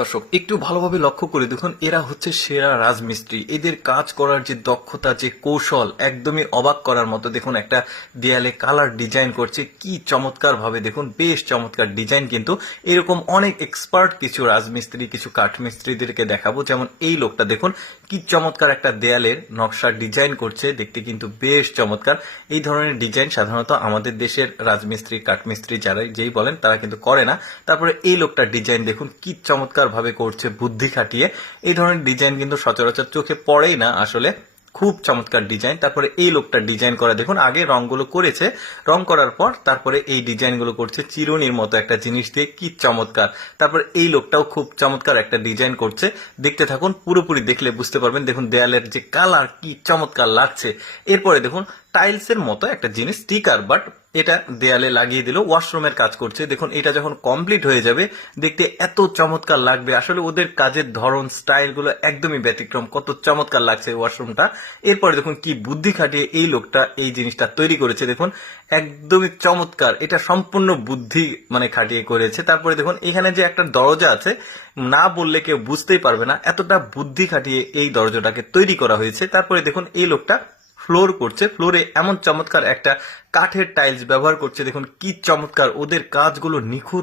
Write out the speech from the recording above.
দর্শক একটু ভালোভাবে লক্ষ্য করে দেখুন, এরা হচ্ছে সেরা রাজমিস্ত্রি। এদের কাজ করার যে দক্ষতা, যে কৌশল, একদমই অবাক করার মতো। দেখুন একটা দেয়ালে কালার ডিজাইন করছে, কি চমৎকার ভাবে। দেখুন বেশ চমৎকার ডিজাইন। কিন্তু এরকম অনেক এক্সপার্ট কিছু রাজমিস্ত্রি, কিছু কাঠমিস্ত্রিদেরকে দেখাবো। যেমন এই লোকটা দেখুন কি চমৎকার একটা দেয়ালের নকশা ডিজাইন করছে, দেখতে কিন্তু বেশ চমৎকার। এই ধরনের ডিজাইন সাধারণত আমাদের দেশের রাজমিস্ত্রি, কাঠমিস্ত্রি যারা যেই বলেন তারা কিন্তু করে না। তারপরে এই লোকটার ডিজাইন দেখুন কি চমৎকার ভাবে করছে বুদ্ধি খাটিয়ে। এই ধরনের ডিজাইন কিন্তু সচরাচর চোখে পড়েই না আসলে, খুব চমৎকার ডিজাইন। তারপরে এই লোকটার ডিজাইন করা দেখুন, আগে রংগুলো করেছে, রং করার পর তারপরে এই ডিজাইনগুলো করছে চিরুনির মতো একটা জিনিস দিয়ে, কি চমৎকার। তারপর এই লোকটাও খুব চমৎকার একটা ডিজাইন করছে, দেখতে থাকুন, পুরোপুরি দেখলে বুঝতে পারবেন। দেখুন দেয়ালের যে কালার কি চমৎকার লাগছে। এরপরে দেখুন টাইলসের মতো একটা জিনিস, স্টিকার, বাট এটা দেয়ালে লাগিয়ে দিল, ওয়াশরুমের কাজ করছে। দেখুন এটা যখন কমপ্লিট হয়ে যাবে দেখতে এত চমৎকার লাগবে। আসলে ওদের কাজের ধরন, স্টাইল গুলো একদমই ব্যতিক্রম, কত চমৎকার লাগছে ওয়াশরুমটা। এরপরে দেখুন কি বুদ্ধি খাটিয়ে এই লোকটা এই জিনিসটা তৈরি করেছে। দেখুন একদমই চমৎকার, এটা সম্পূর্ণ বুদ্ধি খাটিয়ে করেছে। তারপরে দেখুন এখানে যে একটা দরজা আছে, না বললে কেউ বুঝতেই পারবে না, এতটা বুদ্ধি খাটিয়ে এই দরজাটাকে তৈরি করা হয়েছে। তারপরে দেখুন এই লোকটা ফ্লোর করছে, ফ্লোরে এমন চমৎকার একটা কাঠের টাইলস ব্যবহার করছে। দেখুন কি চমৎকার, ওদের কাজগুলো নিখুঁত।